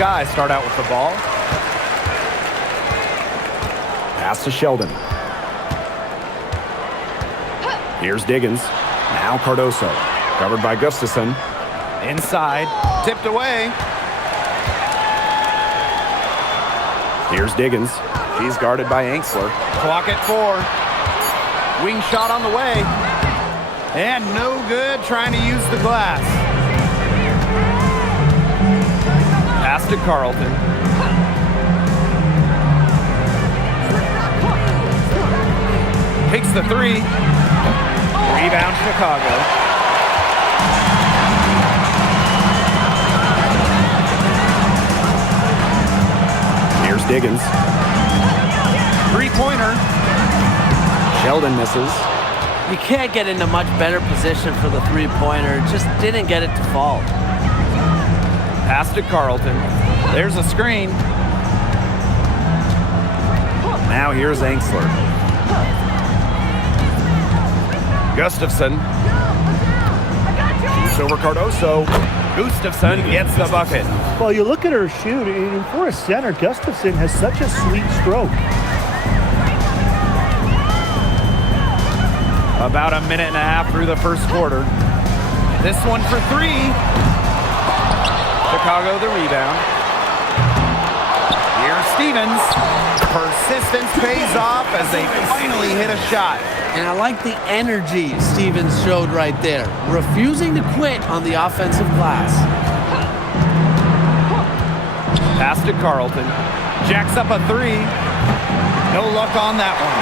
Sky start out with the ball. Pass to Sheldon. Here's Diggins. Now Cardoso. Covered by Gustafson. Inside. Tipped away. Here's Diggins. He's guarded by Angsler. Clock at 4. Wing shot on the way. And no good trying to use the glass. Pass to Carlton. Takes the 3. Rebound Chicago. Here's Diggins. Three-pointer. Sheldon misses. You can't get into much better position for the three-pointer. Just didn't get it to fall. Pass to Carlton. There's a screen. Now here's Angsler. Gustafson. Shoots over Cardoso. Gustafson gets the bucket. Well, you look at her shoot, and for a center, Gustafson has such a sweet stroke. About a minute and a half through the first quarter. This one for 3. Chicago the rebound. Here's Stevens. Persistence pays off as they finally hit a shot. And I like the energy Stevens showed right there, refusing to quit on the offensive glass. Pass to Carlton. Jacks up a 3. No luck on that one.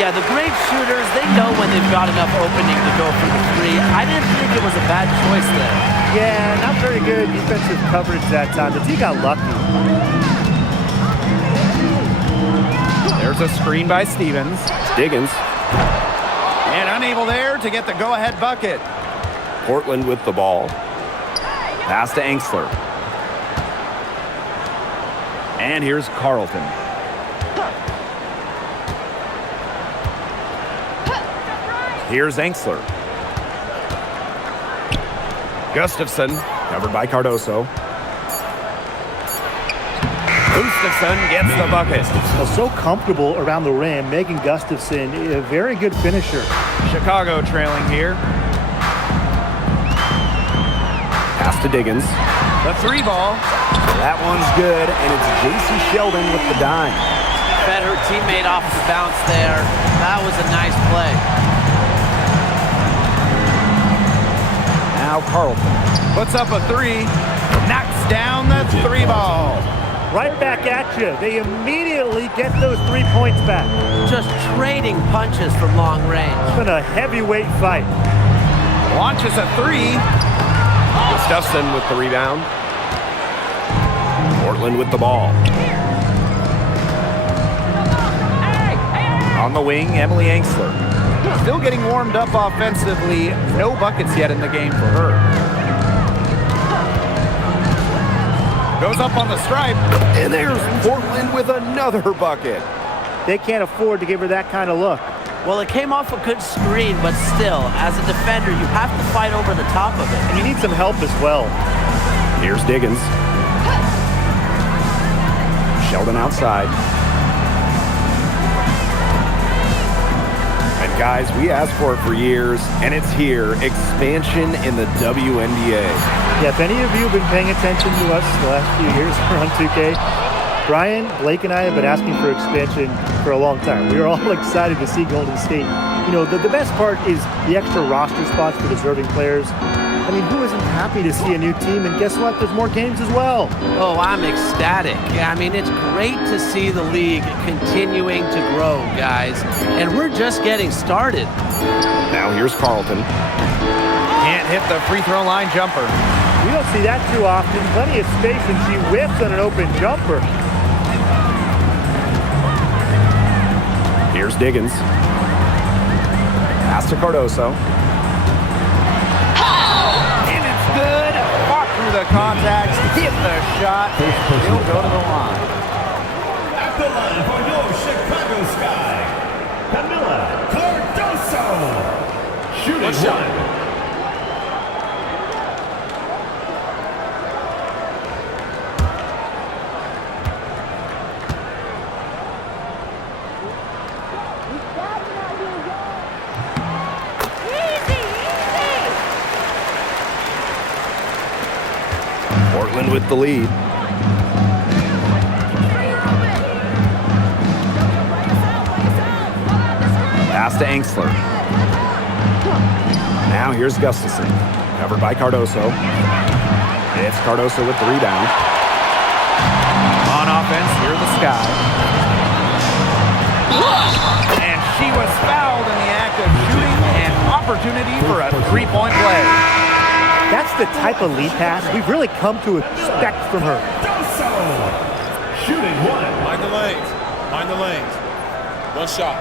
Yeah, the great shooters, they know when they've got enough opening to go for the 3. I didn't think it was a bad choice there. Yeah, not very good defensive coverage that time. The team got lucky. There's a screen by Stevens. Diggins. And unable there to get the go-ahead bucket. Portland with the ball. Pass to Angsler. And here's Carlton. Here's Angsler. Gustafson. Covered by Cardoso. Gustafson gets the bucket. Well, so comfortable around the rim, Megan Gustafson, a very good finisher. Chicago trailing here. Pass to Diggins. The 3 ball. That one's good, and it's J.C. Sheldon with the dime. Fed her teammate off the bounce there. That was a nice play. Now Carlton. Puts up a 3. Knocks down the 3 ball. Right back at you. They immediately get those 3 points back. Just trading punches from long range. It's been a heavyweight fight. Launches a 3. Gustafson with the rebound. Portland with the ball. On the wing, Emily Angsler. Still getting warmed up offensively. No buckets yet in the game for her. Goes up on the stripe. And there's Portland with another bucket. They can't afford to give her that kind of look. Well, it came off a good screen, but still, as a defender, you have to fight over the top of it. And you need some help as well. Here's Diggins. Sheldon outside. And guys, we asked for it for years, and it's here. Expansion in the WNBA. Yeah, if any of you have been paying attention to us the last few years on 2K, Brian, Blake, and I have been asking for expansion for a long time. We are all excited to see Golden State. You know, the best part is the extra roster spots for deserving players. I mean, who isn't happy to see a new team? And guess what? There's more games as well. Oh, I'm ecstatic. I mean, it's great to see the league continuing to grow, guys. And we're just getting started. Now here's Carlton. Can't hit the free throw line jumper. We don't see that too often. Plenty of space, and she whiffs on an open jumper. Here's Diggins. Pass to Cardoso. And it's good. Fought through the contacts. Hit the shot. He'll go to the line. At the line for your Chicago Sky, Camila Cardoso. Shooting one. Portland with the lead. Pass to Angsler. Now here's Gustafson. Covered by Cardoso. It's Cardoso with the rebound. On offense, here the Sky. And she was fouled in the act of shooting, an opportunity for a three-point play. That's the type of lead pass we've really come to expect from her. Cardoso. Shooting one. Mind the lanes. Mind the lanes. One shot.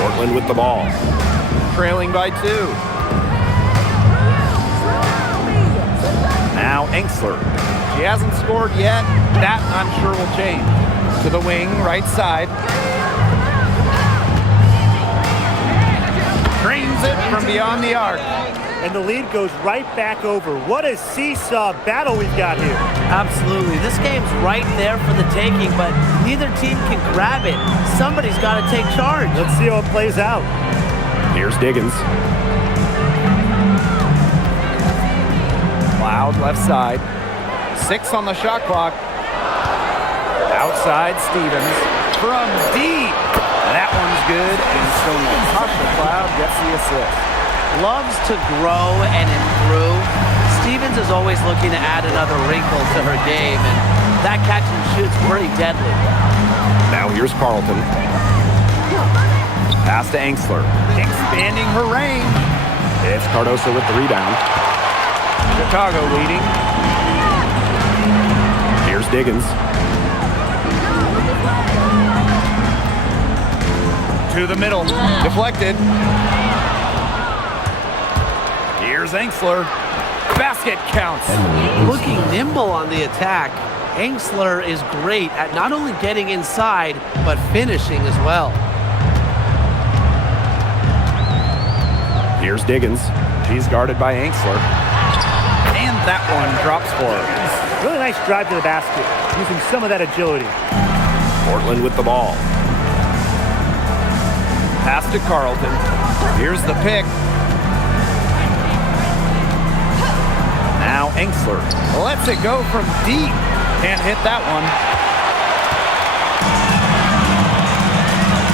Portland with the ball. Trailing by 2. Now Angsler. She hasn't scored yet. That, I'm sure, will change. To the wing, right side. Drains it from beyond the arc. And the lead goes right back over. What a seesaw battle we've got here. Absolutely. This game's right there for the taking, but neither team can grab it. Somebody's got to take charge. Let's see how it plays out. Here's Diggins. Cloud left side. 6 on the shot clock. Outside Stevens from deep. That one's good, and so Natasha Cloud gets the assist. Loves to grow and improve. Stevens is always looking to add another wrinkle to her game, and that catch and shoot's pretty deadly. Now here's Carlton. Pass to Angsler. Expanding her range. It's Cardoso with the rebound. Chicago leading. Here's Diggins. To the middle. Deflected. Here's Angsler. Basket counts. Looking nimble on the attack, Angsler is great at not only getting inside, but finishing as well. Here's Diggins. She's guarded by Angsler. And that one drops for her. Really nice drive to the basket, using some of that agility. Portland with the ball. Pass to Carlton. Here's the pick. Now Angsler. Lets it go from deep. Can't hit that one.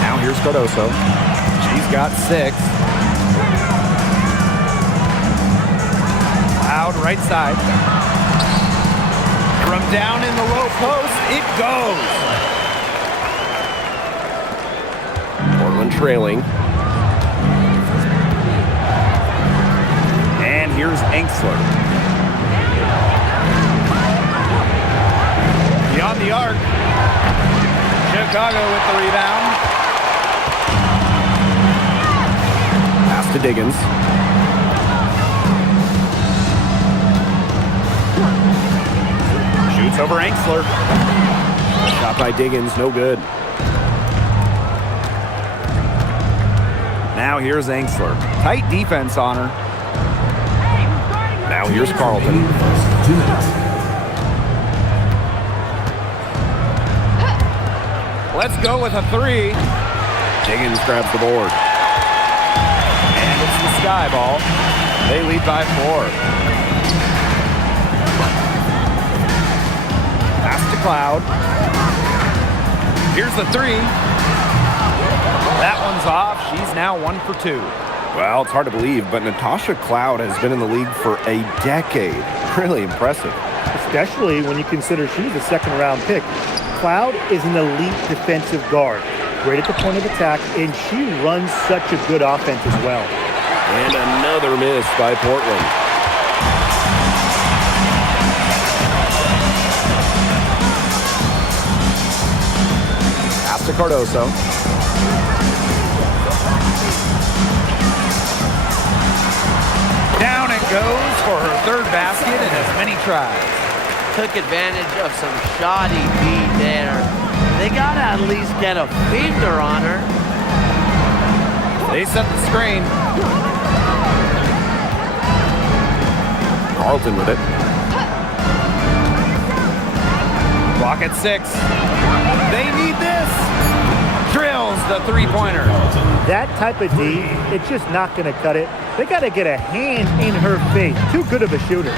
Now here's Cardoso. She's got 6. Cloud right side. From down in the low post, it goes. Portland trailing. And here's Angsler. Beyond the arc. Chicago with the rebound. Pass to Diggins. Shoots over Angsler. Shot by Diggins, no good. Now here's Angsler. Tight defense on her. Now here's Carlton. Let's go with a 3. Diggins grabs the board. And it's the Sky ball. They lead by 4. Pass to Cloud. Here's the 3. That one's off. She's now 1 for 2. Well, it's hard to believe, but Natasha Cloud has been in the league for a decade. Really impressive. Especially when you consider she was a second-round pick. Cloud is an elite defensive guard. Great at the point of attack, and she runs such a good offense as well. And another miss by Portland. Pass to Cardoso. Down it goes for her 3rd basket in as many tries. Took advantage of some shoddy beat there. They got to at least get a finger on her. They set the screen. Carlton with it. Clock at 6. They need this. Drills the three-pointer. That type of D, it's just not going to cut it. They got to get a hand in her face. Too good of a shooter.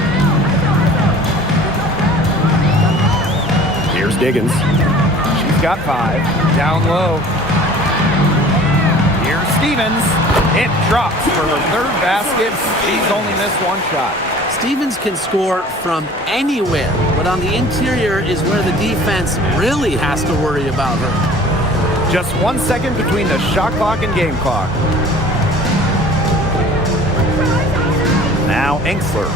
Here's Diggins. She's got 5. Down low. Here's Stevens. It drops for her third basket. She's only missed one shot. Stevens can score from anywhere, but on the interior is where the defense really has to worry about her. Just 1 second between the shot clock and game clock. Now Enksler.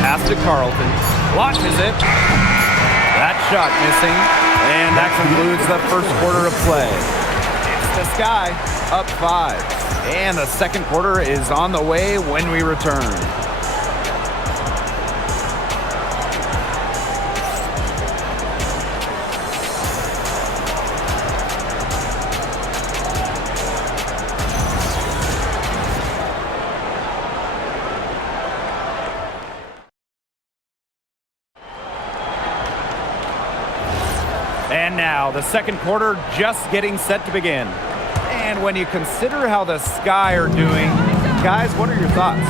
Pass to Carlton. Launches it. That shot missing. And that concludes the first quarter of play. It's the Sky up 5. And the second quarter is on the way when we return. And now the second quarter just getting set to begin. And when you consider how the Sky are doing, guys, what are your thoughts?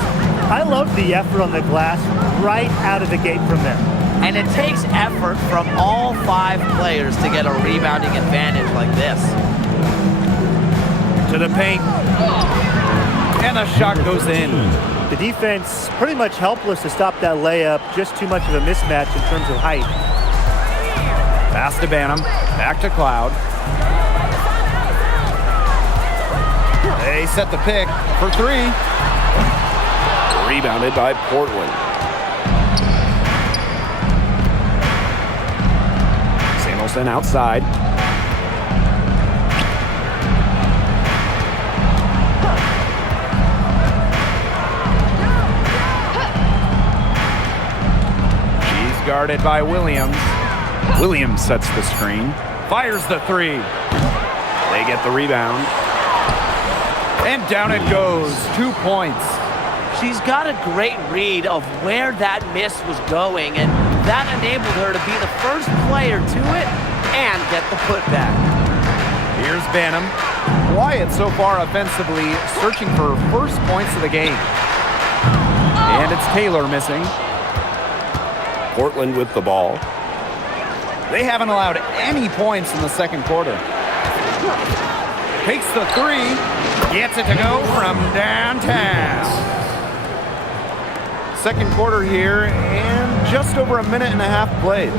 I love the effort on the glass right out of the gate from them. And it takes effort from all 5 players to get a rebounding advantage like this. To the paint. And the shot goes in. The defense pretty much helpless to stop that layup. Just too much of a mismatch in terms of height. Pass to Banham. Back to Cloud. They set the pick for 3. Rebounded by Portland. Samuelson outside. She's guarded by Williams. Williams sets the screen. Fires the 3. They get the rebound. And down it goes. 2 points. She's got a great read of where that miss was going, and that enabled her to be the first player to it and get the putback. Here's Banham. Quiet so far offensively, searching for first points of the game. And it's Taylor missing. Portland with the ball. They haven't allowed any points in the second quarter. Takes the 3. Gets it to go from downtown. Second quarter here, and just over a minute and a half played.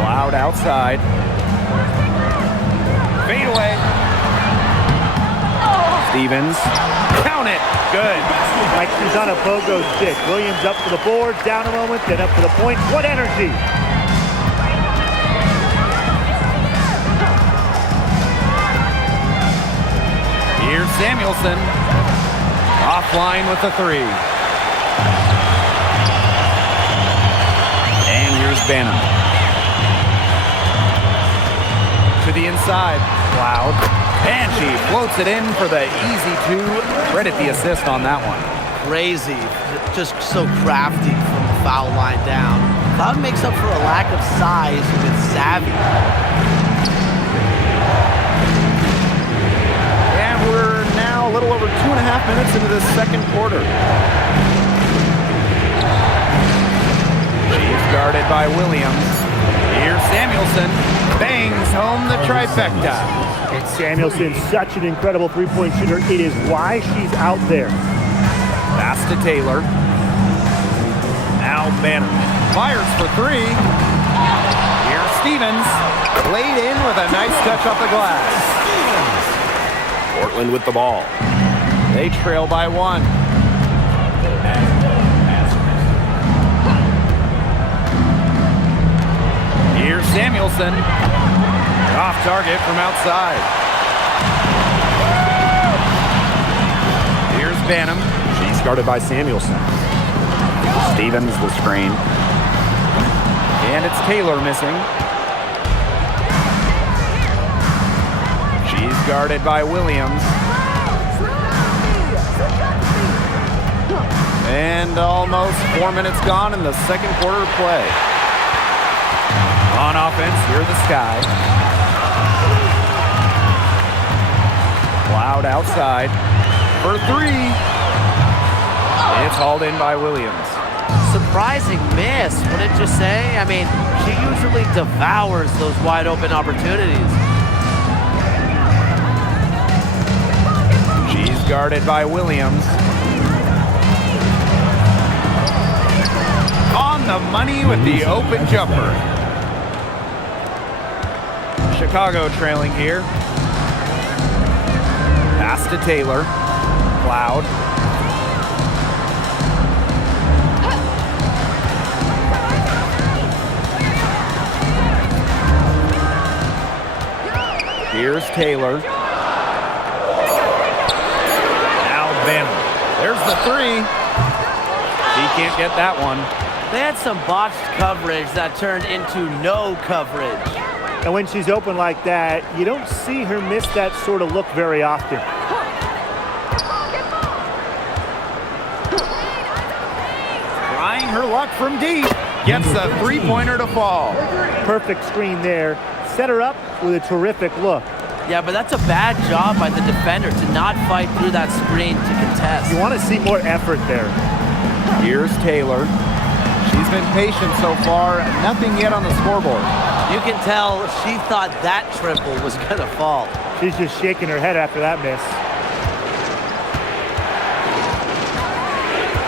Loud outside. Fade away. Stevens. Count it. Good. Like she's on a pogo stick. Williams up for the board, down a moment, then up for the point. What energy! Here's Samuelson. Offline with the 3. And here's Banham. To the inside. Cloud. And she floats it in for the easy 2. Credit the assist on that one. Crazy, just so crafty from the foul line down. Cloud makes up for a lack of size with savvy. And we're now a little over 2.5 minutes into this second quarter. She's guarded by Williams. Here's Samuelson. Bangs home the trifecta. And Samuelson's such an incredible three-point shooter. It is why she's out there. Pass to Taylor. Now Banner fires for 3. Here's Stevens. Laid in with a nice touch off the glass. Portland with the ball. They trail by 1. Here's Samuelson. Off target from outside. Here's Banham. She's guarded by Samuelson. Stevens the screen. And it's Taylor missing. She She's guarded by Williams. And almost 4 minutes gone in the second quarter of play. On offense, here the Sky. Cloud outside for three. It's hauled in by Williams. Surprising miss, wouldn't you say? I mean, she usually devours those wide open opportunities. She's guarded by Williams. On the money with the open jumper. Chicago trailing here. Pass to Taylor. Cloud. Here's Taylor. Now Bannon. There's the three. He can't get that one. They had some botched coverage that turned into no coverage. And when she's open like that, you don't see her miss that sort of look very often. Trying her luck from deep. Gets a three-pointer to fall. Perfect screen there. Set her up with a terrific look. Yeah, but that's a bad job by the defender to not fight through that screen to contest. You want to see more effort there. Here's Taylor. She's been patient so far. Nothing yet on the scoreboard. You can tell she thought that triple was going to fall. She's just shaking her head after that miss.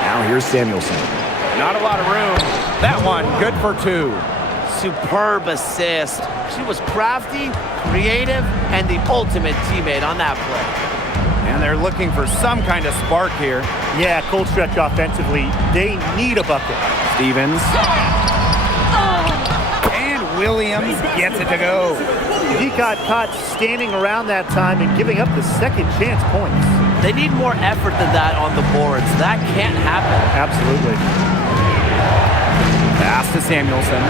Now here's Samuelson. Not a lot of room. That one, good for two. Superb assist. She was crafty, creative, and the ultimate teammate on that play. And they're looking for some kind of spark here. Yeah, cold stretch offensively. They need a bucket. Stevens. And Williams gets it to go. He got caught standing around that time and giving up the second chance points. They need more effort than that on the boards. That can't happen. Absolutely. Pass to Samuelson.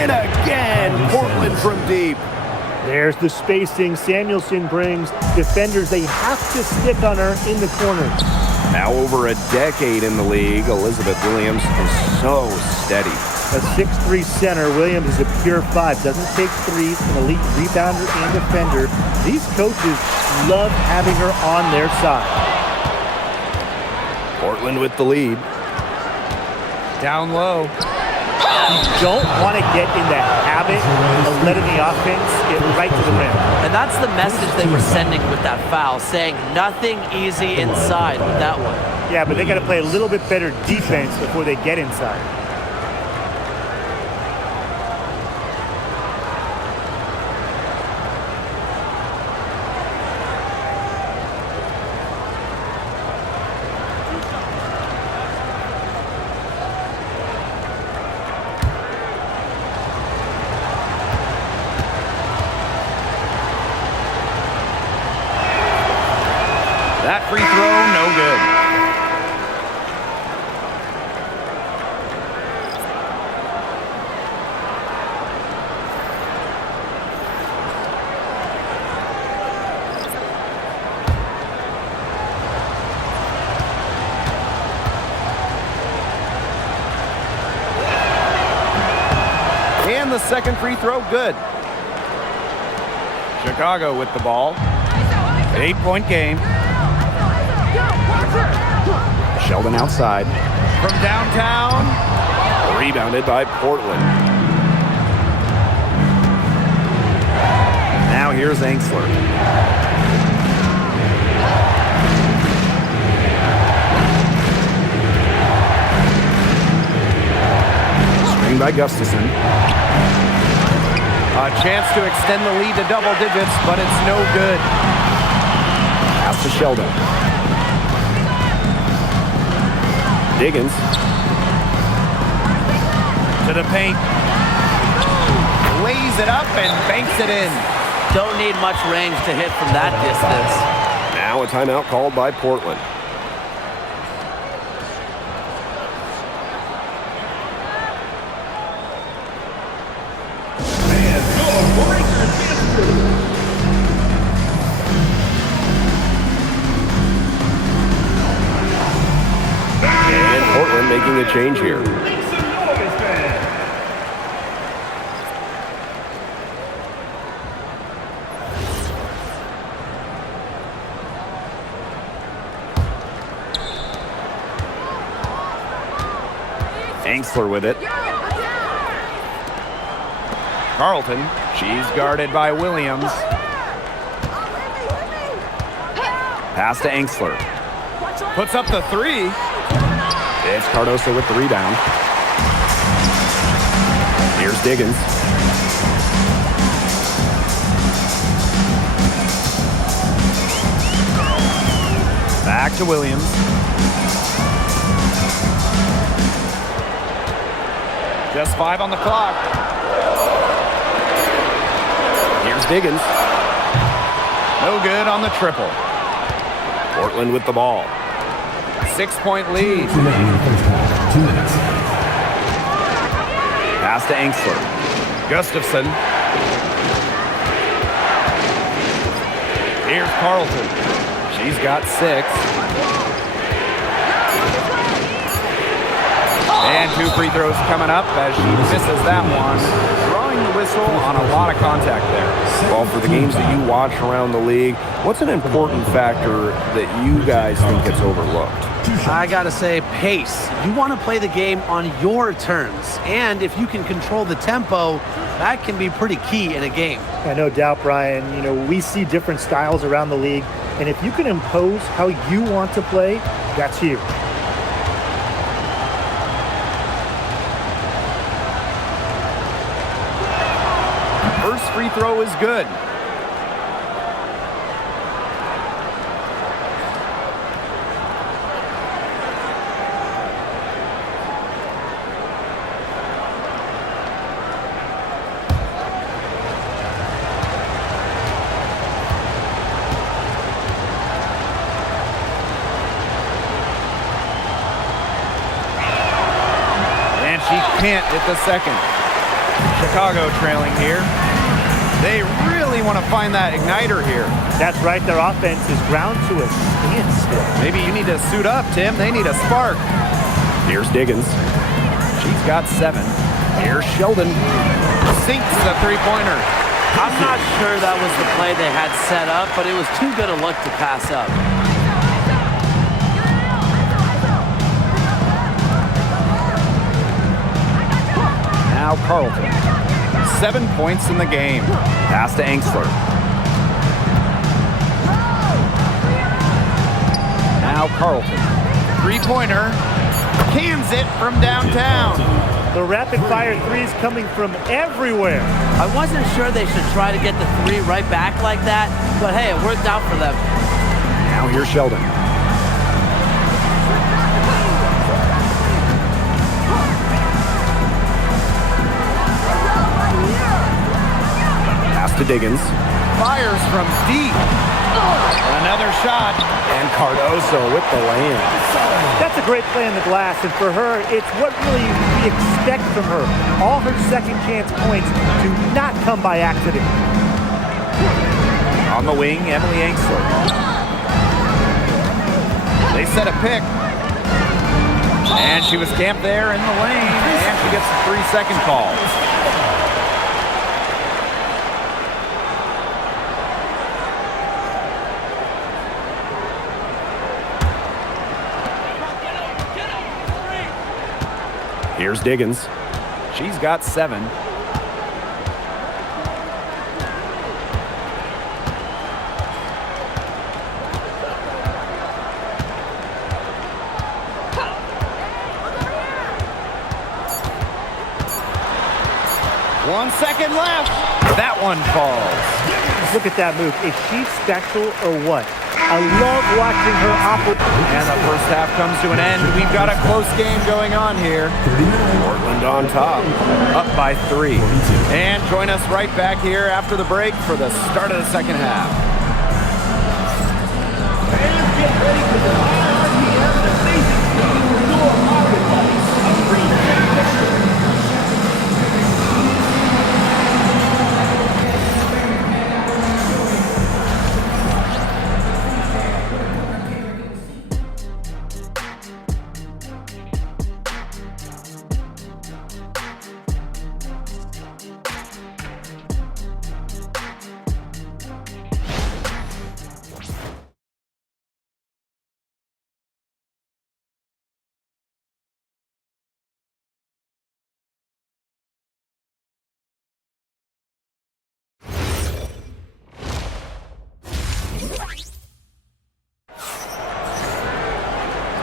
And again, Portland from deep. There's the spacing Samuelson brings. Defenders, they have to stick on her in the corners. Now over a decade in the league, Elizabeth Williams is so steady. A 6'3" center, Williams is a pure 5. Doesn't take threes, an elite rebounder and defender. These coaches love having her on their side. Portland with the lead. Down low. You don't want to get in the habit of letting the offense get right to the rim. And that's the message they were sending with that foul, saying nothing easy inside with that one. Yeah, but they got to play a little bit better defense before they get inside. That free throw, no good. And the second free throw, good. Chicago with the ball. 8-point game. Sheldon outside. From downtown. Rebounded by Portland. Now here's Angsler. Screen by Gustafson. A chance to extend the lead to double digits, but it's no good. Pass to Sheldon. Diggins. To the paint. Lays it up and banks it in. Don't need much range to hit from that distance. Now a timeout called by Portland. a change here. Angsler with it. Carlton, she's guarded by Williams. Pass to Angsler. Puts up the three. It's Cardoso with the rebound. Here's Diggins. Back to Williams. Just 5 on the clock. Here's Diggins. No good on the triple. Portland with the ball. 6-point lead. Remaining first half. 2 minutes. Pass to Angsler. Gustafson. Here's Carlton. She's got 6. And 2 free throws coming up as she misses that one. Drawing the whistle on a lot of contact there. Well, for the games that you watch around the league, what's an important factor that you guys think gets overlooked? I gotta say, pace. You want to play the game on your terms. And if you can control the tempo, that can be pretty key in a game. Yeah, no doubt, Brian. You know, we see different styles around the league, and if you can impose how you want to play, that's huge. First free throw is good. And she can't hit the second. Chicago trailing here. They really want to find that igniter here. That's right. Their offense is ground to a standstill. Maybe you need to suit up, Tim. They need a spark. Here's Diggins. She's got 7. Here's Sheldon. Sinks the three-pointer. I'm not sure that was the play they had set up, but it was too good a look to pass up. Now Carlton. 7 points in the game. Pass to Angsler. Now Carlton. Three-pointer. Cans it from downtown. The rapid-fire threes coming from everywhere. I wasn't sure they should try to get the 3 right back like that, but hey, it worked out for them. Now here's Sheldon. Pass to Diggins. Fires from deep. Another shot. And Cardoso with the land. That's a great play on the glass, and for her, it's what really we expect from her. All her second chance points do not come by accident. On the wing, Emily Angsler. They set a pick. And she was camped there in the lane, and she gets a 3-second call. Here's Diggins. She's got 7. One second left. That one falls. Look at that move. Is she special or what? I love watching her operate. And the first half comes to an end. We've got a close game going on here. Portland on top. Up by 3. And join us right back here after the break for the start of the second half. Fans, get ready for the IRBF and Basic Speed Door Power Device. A free picture.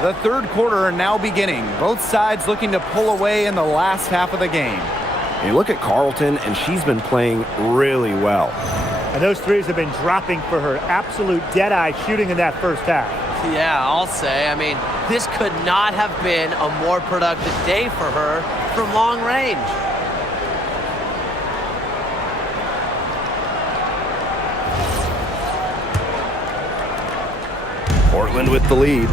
The third quarter now beginning. Both sides looking to pull away in the last half of the game. You look at Carlton, and she's been playing really well. And those threes have been dropping for her. Absolute dead-eye shooting in that first half. Yeah, I'll say. I mean, this could not have been a more productive day for her from long range. Portland with the lead.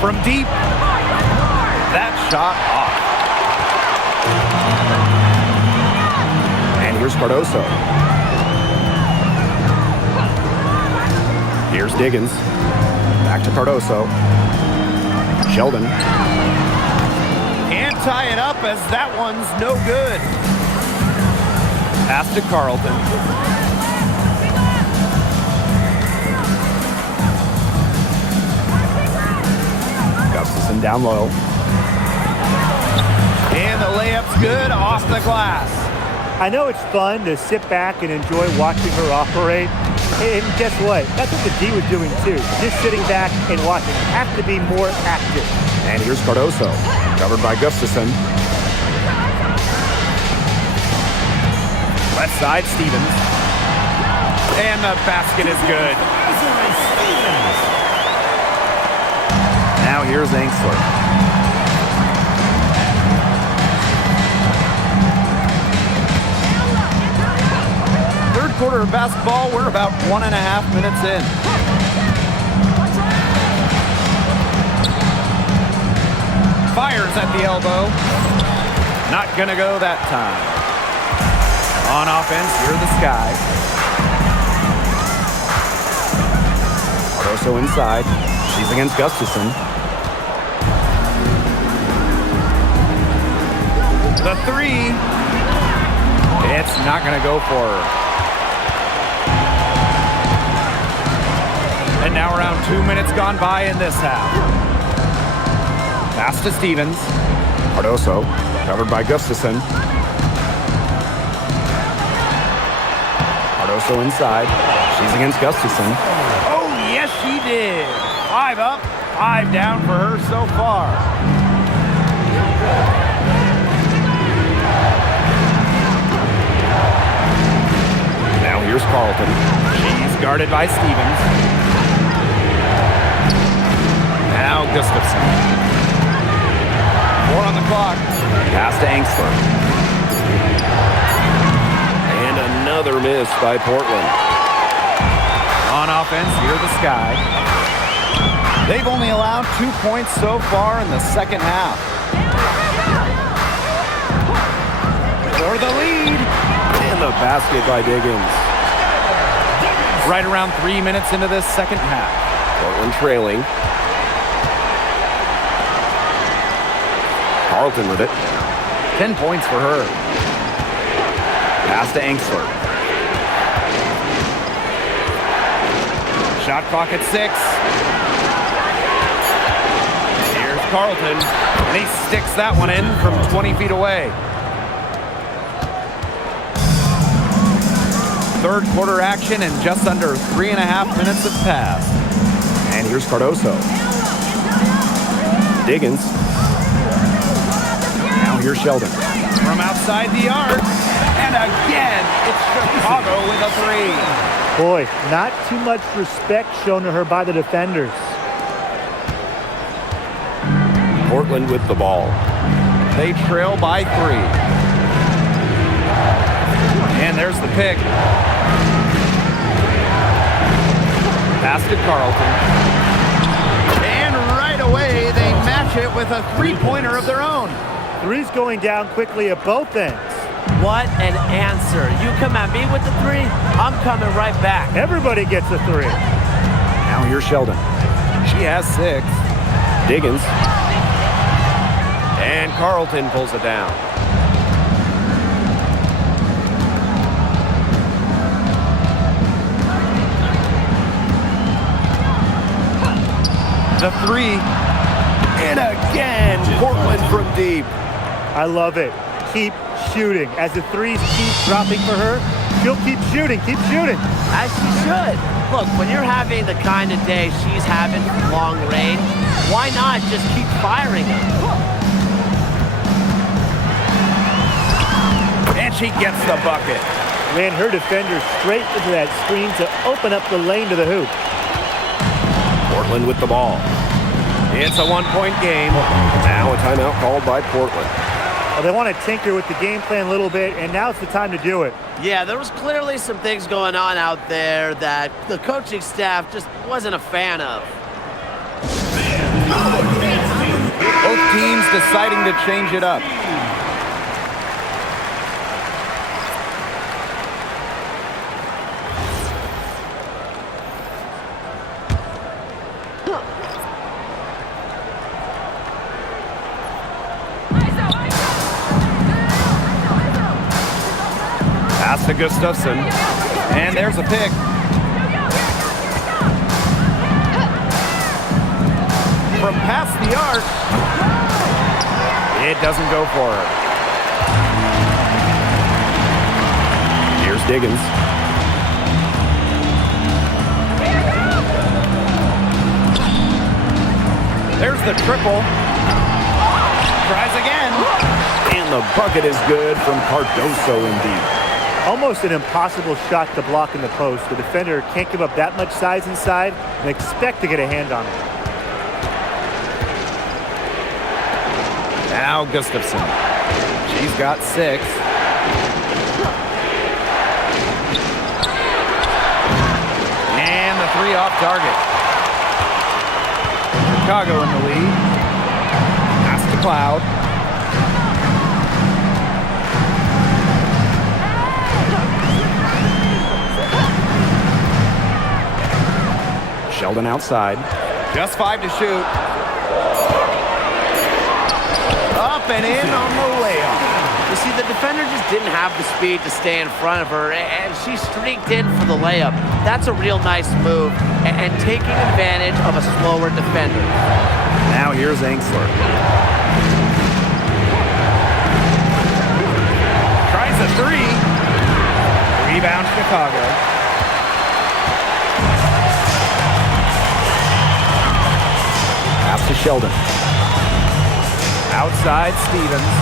From deep, that shot off. And here's Cardoso. Here's Diggins. Back to Cardoso. Sheldon. Can't tie it up as that one's no good. Pass to Carlton. Gustafson down low. And the layup's good off the glass. I know it's fun to sit back and enjoy watching her operate. And guess what? That's what the D was doing too. Just sitting back and watching. Have to be more active. And here's Cardoso. Covered by Gustafson. Left side, Stevens. And the basket is good. Now here's Angsler. Third quarter of basketball, we're about 1.5 minutes in. Fires at the elbow. Not gonna go that time. On offense, you're the Sky. Cardoso inside. She's against Gustafson. The three. It's not gonna go for her. And now around 2 minutes gone by in this half. Pass to Stevens. Cardoso, covered by Gustafson. Cardoso inside. She's against Gustafson. Oh, yes, she did. 5 up, 5 down for her so far. Now here's Carlton. She's guarded by Stevens. Now Gustafson. 4 on the clock. Pass to Angsler. And another miss by Portland. On offense, you're the Sky. They've only allowed 2 points so far in the second half. For the lead. And the basket by Diggins. Right around 3 minutes into this second half. Portland trailing. Carlton with it. 10 points for her. Pass to Angsler. Shot clock at 6. Here's Carlton. And he sticks that one in from 20 feet away. Third quarter action and just under 3.5 minutes have passed. And here's Cardoso. Diggins. Now here's Sheldon. From outside the arc. And again, it's Chicago with a 3. Boy, not too much respect shown to her by the defenders. Portland with the ball. They trail by 3. And there's the pick. Pass to Carlton. And right away, they match it with a three-pointer of their own. Three's going down quickly at both ends. What an answer. You come at me with the 3, I'm coming right back. Everybody gets a 3. Now here's Sheldon. She has 6. Diggins. And Carlton pulls it down. The 3. And again, Portland from deep. I love it. keep shooting. As the threes keep dropping for her, she'll keep shooting, As she should. Look, when you're having the kind of day she's having from long range, why not just keep firing them? And she gets the bucket. Ran her defender straight into that screen to open up the lane to the hoop. Portland with the ball. It's a one-point game. Now a timeout called by Portland. Well, they want to tinker with the game plan a little bit, and now's the time to do it. Yeah, there was clearly some things going on out there that the coaching staff just wasn't a fan of. Both teams deciding to change it up. Pass to Gustafson. And there's a pick. From past the arc. It doesn't go for her. Here's Diggins. There's the triple. Tries again. And the bucket is good from Cardoso indeed. Almost an impossible shot to block in the post. The defender can't give up that much size inside and expect to get a hand on it. Now Gustafson. She's got 6. And the 3 off target. Chicago in the lead. Pass to Cloud. Sheldon outside. Just 5 to shoot. Up and in on the layup. You see, the defender just didn't have the speed to stay in front of her, and she streaked in for the layup. That's a real nice move, and taking advantage of a slower defender. Now here's Angsler. Tries a 3. Rebound Chicago. Pass to Sheldon. Outside Stevens.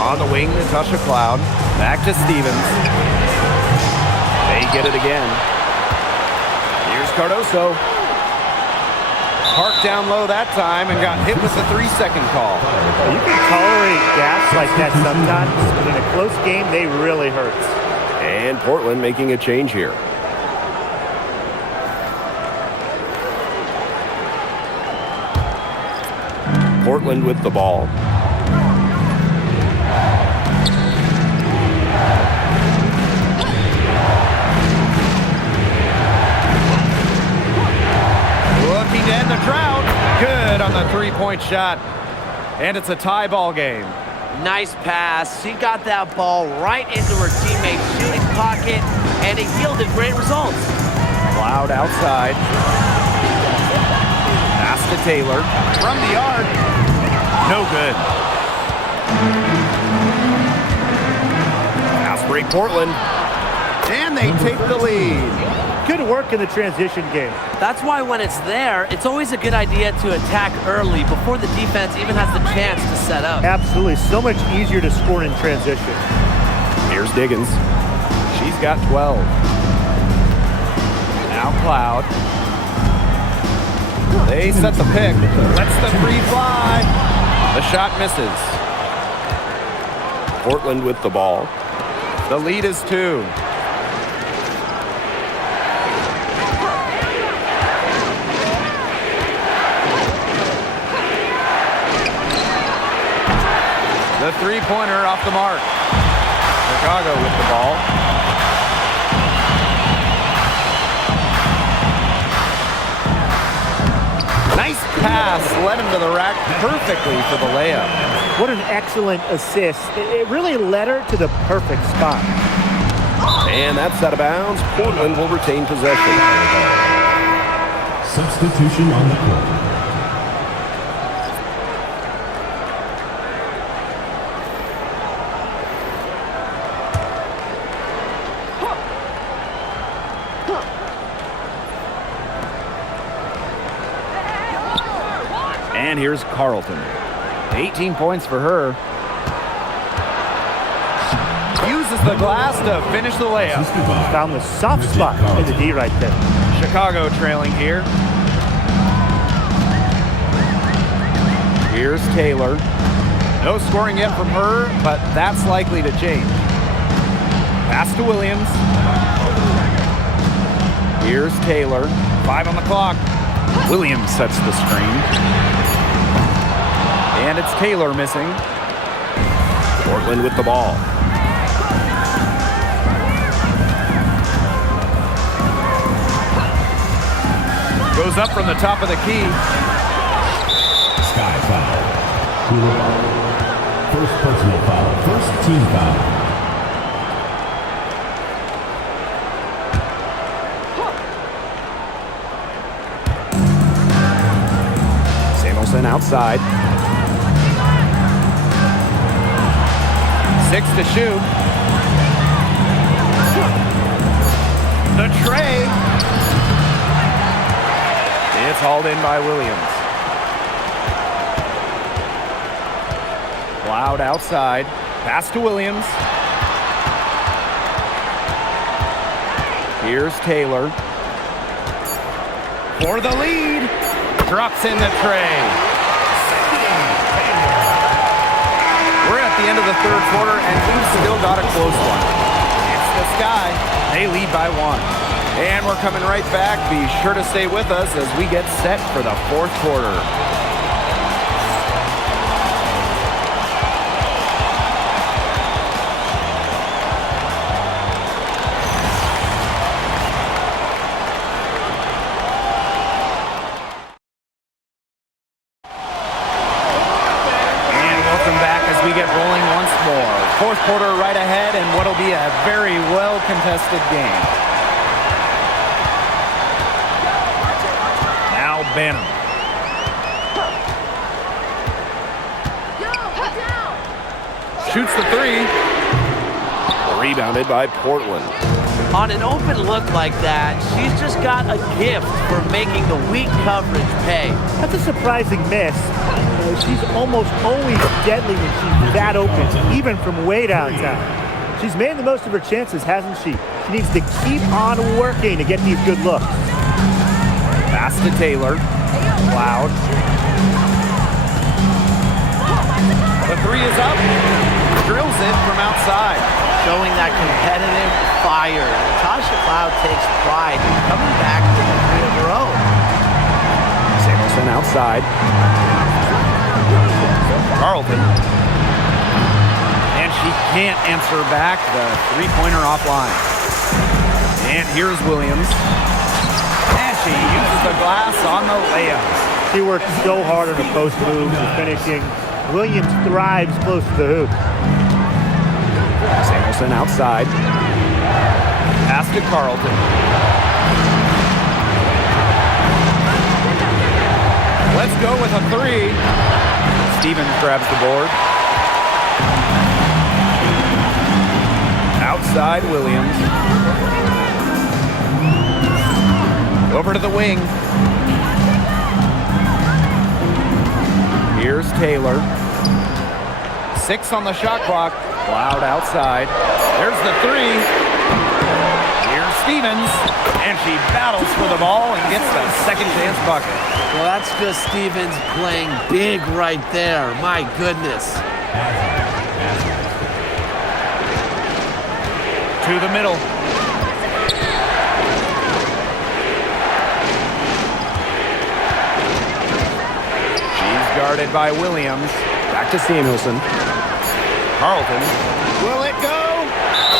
On the wing, Natasha Cloud. Back to Stevens. They get it again. Here's Cardoso. Parked down low that time and got hit with the 3-second call. You can tolerate gaps like that sometimes, but in a close game, they really hurt. And Portland making a change here. Portland with the ball. Looking to end the drought. Good on the 3-point shot. And it's a tie ball game. Nice pass. She got that ball right into her teammate's shooting pocket, and it yielded great results. Cloud outside. Pass to Taylor. From the arc. No good. Pass break Portland. And they take the lead. Good work in the transition game. That's why when it's there, it's always a good idea to attack early before the defense even has the chance to set up. Absolutely. So much easier to score in transition. Here's Diggins. She's got 12. Now Cloud. They set the pick. Lets the 3 fly. The shot misses. Portland with the ball. The lead is 2. The 3-pointer off the mark. Chicago with the ball. Nice pass, led him to the rack perfectly for the layup. What an excellent assist. It really led her to the perfect spot. And that's out of bounds. Portland will retain possession. Substitution on the court. And here's Carlton. 18 points for her. Uses the glass to finish the layup. Found the soft spot in the D right there. Chicago trailing here. Here's Taylor. No scoring yet from her, but that's likely to change. Pass to Williams. Here's Taylor. 5 on the clock. Williams sets the screen. And it's Taylor missing. Portland with the ball. Goes up from the top of the key. Sky foul. First personal foul. First team foul. Samuelson outside. 6 to shoot. The tray. It's hauled in by Williams. Loud outside. Pass to Williams. Here's Taylor. For the lead. Drops in the tray. We're at the end of the third quarter, and we've still got a close one. It's the Sky. They lead by 1. And we're coming right back. Be sure to stay with us as we get set for the fourth quarter. We get rolling once more. Fourth quarter right ahead, and what'll be a very well-contested game. Now Banham. Shoots the 3. Rebounded by Portland. On an open look like that, she's just got a gift for making the weak coverage pay. That's a surprising miss. She's almost always deadly when she's that open, even from way downtown. She's made the most of her chances, hasn't she? She needs to keep on working to get these good looks. Pass to Taylor. Loud. The 3 is up. Drills it from outside. Showing that competitive fire. Natasha Cloud takes pride in coming back to the 3 of her own. Samuelson outside. Carlton. And she can't answer back the 3-pointer offline. And here's Williams. And she uses the glass on the layup. She works so hard on her post moves and finishing. Williams thrives close to the hoop. Samuelson outside. Pass to Carlton. Let's go with a 3. Stevens grabs the board. Outside Williams. Over to the wing. Here's Taylor. 6 on the shot clock. Loud outside. There's the 3. Here's Stevens. And she battles for the ball and gets the second chance bucket. Well, that's just Stevens playing big right there. My goodness. To the middle. She's guarded by Williams. Back to Samuelson. Carlton. Will it go?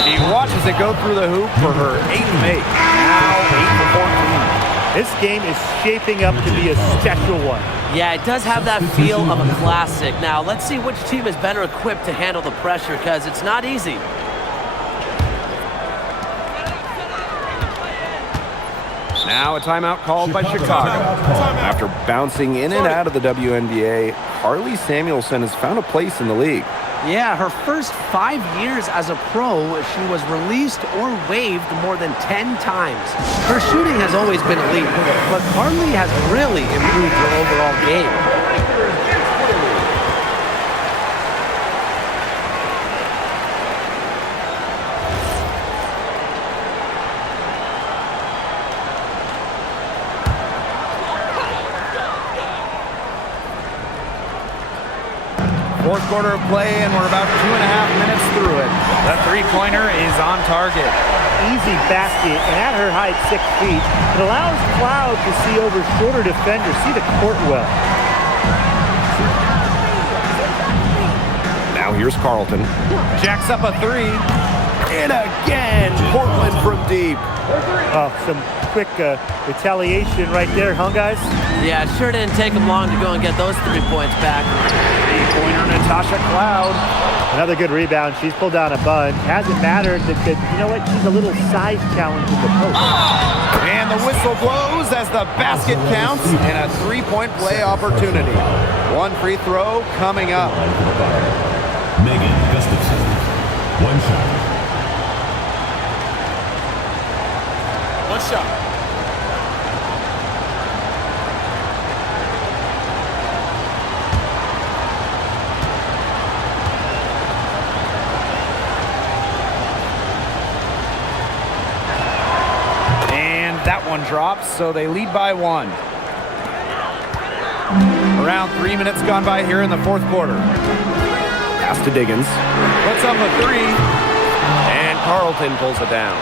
She watches it go through the hoop for her 8th make. Now 8 for 14. This game is shaping up to be a special one. Yeah, it does have that feel of a classic. Now, let's see which team is better equipped to handle the pressure, because it's not easy. Now a timeout called by Chicago. After bouncing in and out of the WNBA, Harley Samuelson has found a place in the league. Yeah, her first 5 years as a pro, she was released or waived more than 10 times. Her shooting has always been elite, but Harley has really improved her overall game. fourth quarter of play, and we're about 2.5 minutes through it. The three-pointer is on target. Easy basket, and at her height, 6 feet, it allows Cloud to see over shorter defenders, see the court well. Now here's Carlton. Jacks up a three. And again, Portland from deep. Oh, some quick retaliation right there, huh, guys? Yeah, it sure didn't take him long to go and get those 3 points back. Three-pointer, Natasha Cloud. Another good rebound. She's pulled down a bunch. Hasn't mattered that, you know what, she's a little size challenge in the post. And the whistle blows as the basket counts and a three-point play opportunity. One free throw coming up. Megan Gustafson. One shot. One shot. And that one drops, so they lead by one. Around 3 minutes gone by here in the fourth quarter. Pass to Diggins. Puts up a three. And Carlton pulls it down.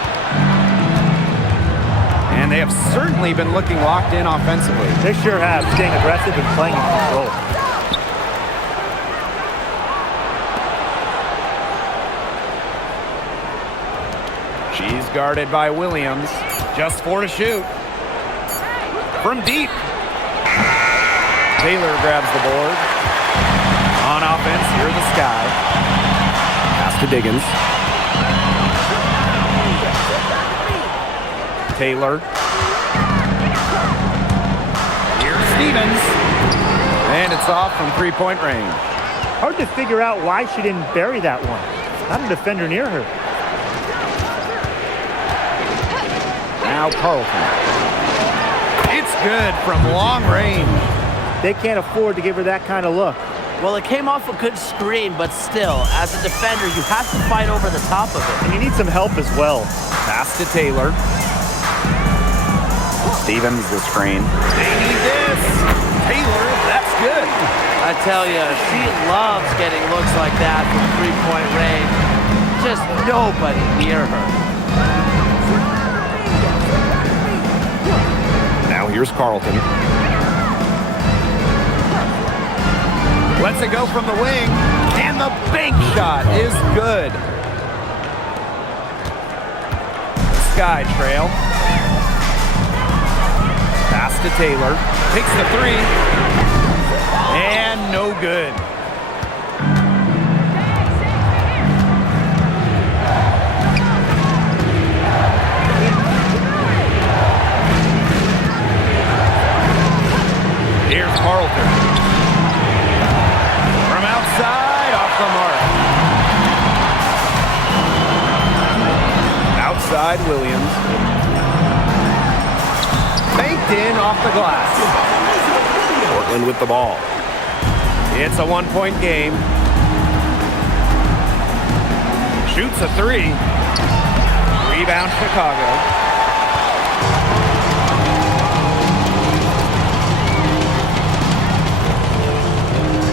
And they have certainly been looking locked in offensively. They sure have, staying aggressive and playing in control. She's guarded by Williams. Just 4 to shoot. From deep. Taylor grabs the board. On offense, here the Sky. Pass to Diggins. Taylor. Here's Stevens. And it's off from three-point range. Hard to figure out why she didn't bury that one. Not a defender near her. Now Carlton. It's good from long range. They can't afford to give her that kind of look. Well, it came off a good screen, but still, as a defender, you have to fight over the top of it. And you need some help as well. Pass to Taylor. Stevens the screen. They need this. Taylor, that's good. I tell you, she loves getting looks like that from three-point range. Just nobody near her. Now here's Carlton. Lets it go from the wing, and the bank shot is good. Sky trail. Pass to Taylor. Takes the three, and no good. Here's Carlton. From outside, off the mark. Outside, Williams. Banked in off the glass. Portland with the ball. It's a one-point game. Shoots a three. Rebound, Chicago.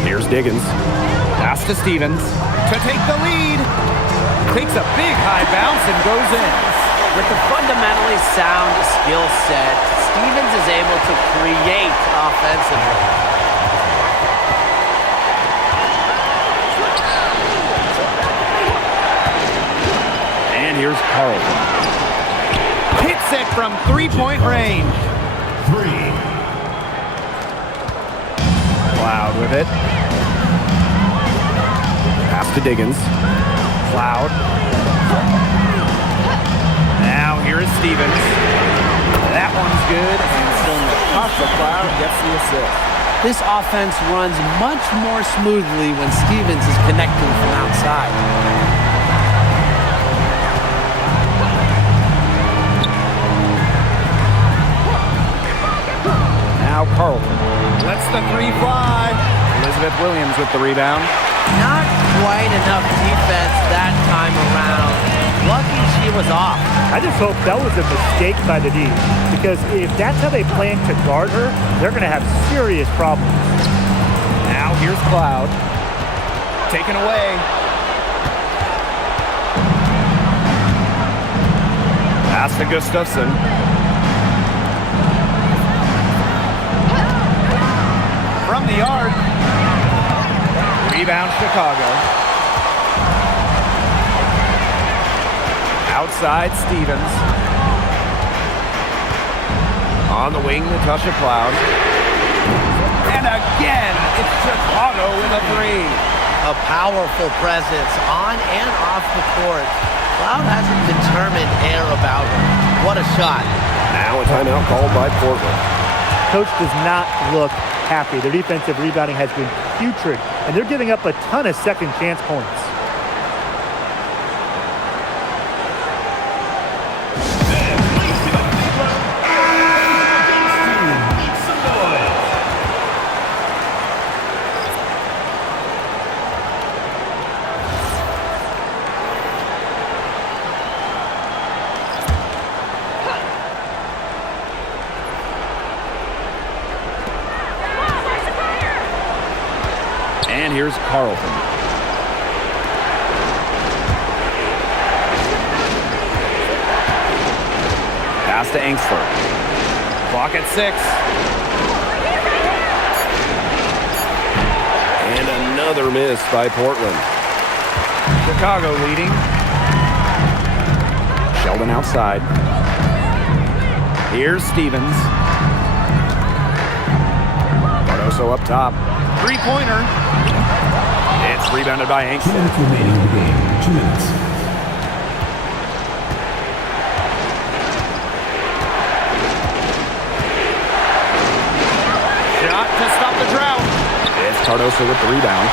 Here's Diggins. Pass to Stevens to take the lead. Takes a big high bounce and goes in. With the fundamentally sound skill set, Stevens is able to create offensively. And here's Carlton. Hits it from three-point range. Three. Cloud with it. Pass to Diggins. Cloud. Now here is Stevens. That one's good, and still Natasha Cloud gets the assist. This offense runs much more smoothly when Stevens is connecting from outside. Now Carlton lets the three fly. Elizabeth Williams with the rebound. Not quite enough defense that time around. Lucky she was off. I just hope that was a mistake by the D, because if that's how they plan to guard her, they're going to have serious problems. Now here's Cloud. Taken away. Pass to Gustafson. From the arc. Rebound Chicago. Outside Stevens. On the wing, Natasha Cloud. And again, it's Chicago with a three. A powerful presence on and off the court. Cloud has a determined air about her. What a shot. Now a timeout called by Portland. Coach does not look happy. Their defensive rebounding has been putrid, and they're giving up a ton of second chance points. And here's Carlton. Pass to Engstler. Clock at 6. And another miss by Portland. Chicago leading. Sheldon outside. Here's Stevens. Cardoso up top. Three-pointer. It's rebounded by 2 Engstler. minutes remaining in the game. 2 minutes. Shot to stop the drought. It's Cardoso with the rebound.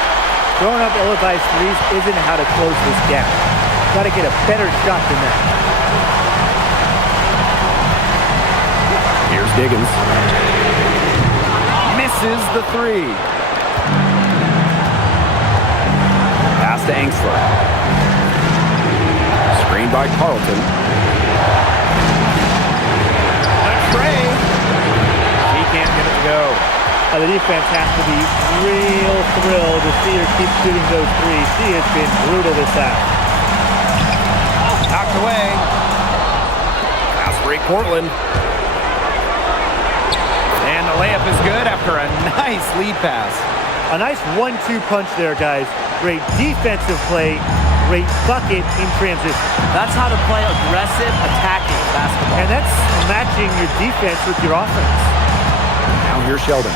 Throwing up ill-advised threes isn't how to close this gap. Got to get a better shot than that. Here's Diggins. Misses the three. Pass to Engstler. Screened by Carlton. A tray. He can't get it to go. The defense has to be real thrilled to see her keep shooting those threes. She has been brutal this half. Knocked away. Fast break Portland. And the layup is good after a nice lead pass. A nice 1-2 punch there, guys. Great defensive play, great bucket in transition. That's how to play aggressive, attacking basketball. And that's matching your defense with your offense. Now here's Sheldon.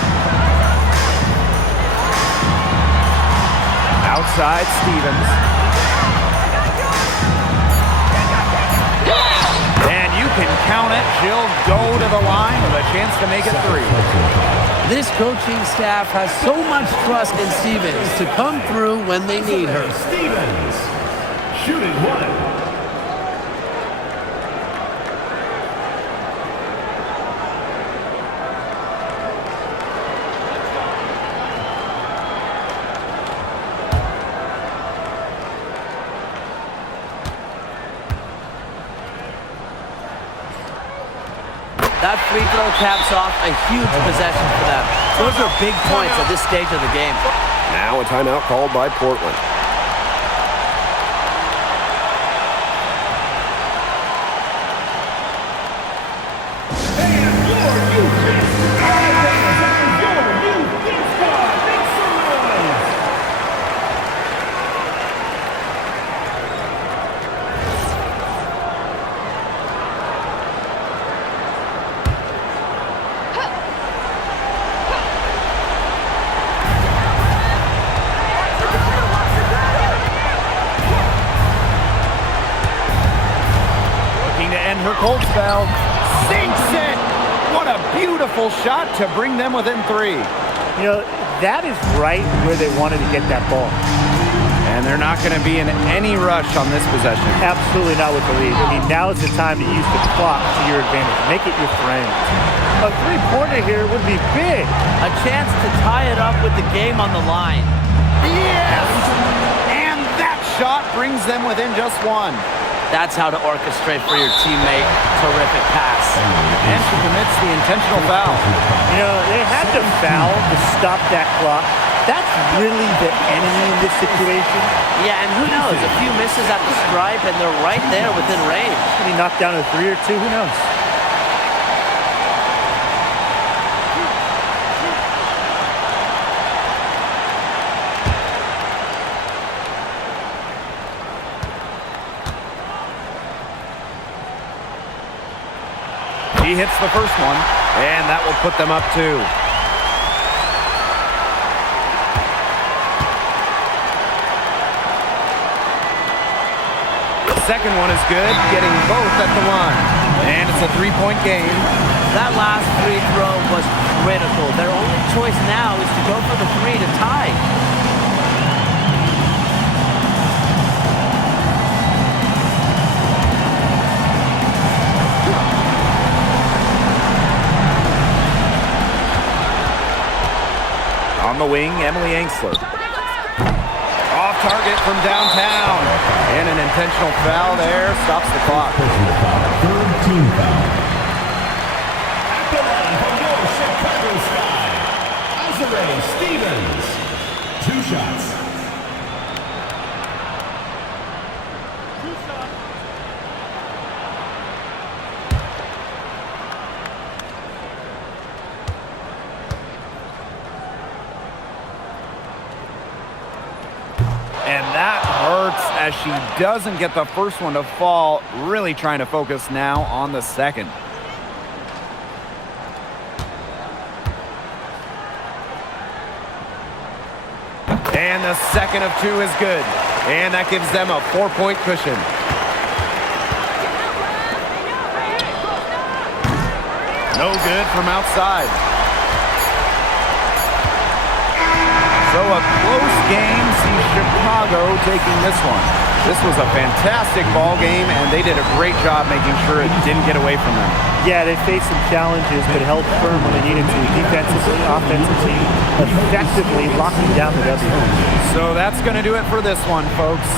Outside Stevens. And you can count it. She'll go to the line with a chance to make it 3. This coaching staff has so much trust in Stevens to come through when they need her. Stevens. Shooting 1. That free throw caps off a huge possession for them. Those are big points at this stage of the game. Now a timeout called by Portland. And your new Prince. Your new Prince squad. Make some noise. Looking to end her cold spell. Sinks it! What a beautiful shot to bring them within 3. You know, that is right where they wanted to get that ball. And they're not going to be in any rush on this possession. Absolutely not with the lead. I mean, now is the time to use the clock to your advantage. Make it your friend. A three-pointer here would be big. A chance to tie it up with the game on the line. Yes! And that shot brings them within just 1. That's how to orchestrate for your teammate. Terrific pass. And she commits the intentional foul. You know, they had to foul to stop that clock. that's really the enemy in this situation. Yeah, and who knows? A few misses at the stripe, and they're right there within range. Can he knock down a 3 or 2? Who knows? He hits the first one, and that will put them up 2. The second one is good, getting both at the line. And it's a 3-point game. That last free throw was critical. Their only choice now is to go for the 3 to tie. On the wing, Emily Angsler. Off target from downtown. And an intentional foul there stops the clock. Third team foul. At the line for your Chicago Sky, Azare Stevens. 2 shots. And that hurts as she doesn't get the first one to fall. Really trying to focus now on the second. And the second of 2 is good. And that gives them a 4-point cushion. No good from outside. So a close game sees Chicago taking this one. This was a fantastic ball game, and they did a great job making sure it didn't get away from them. Yeah, they faced some challenges, but held firm when they needed to. Defensively, offensively, effectively locking down the W. So that's going to do it for this one, folks.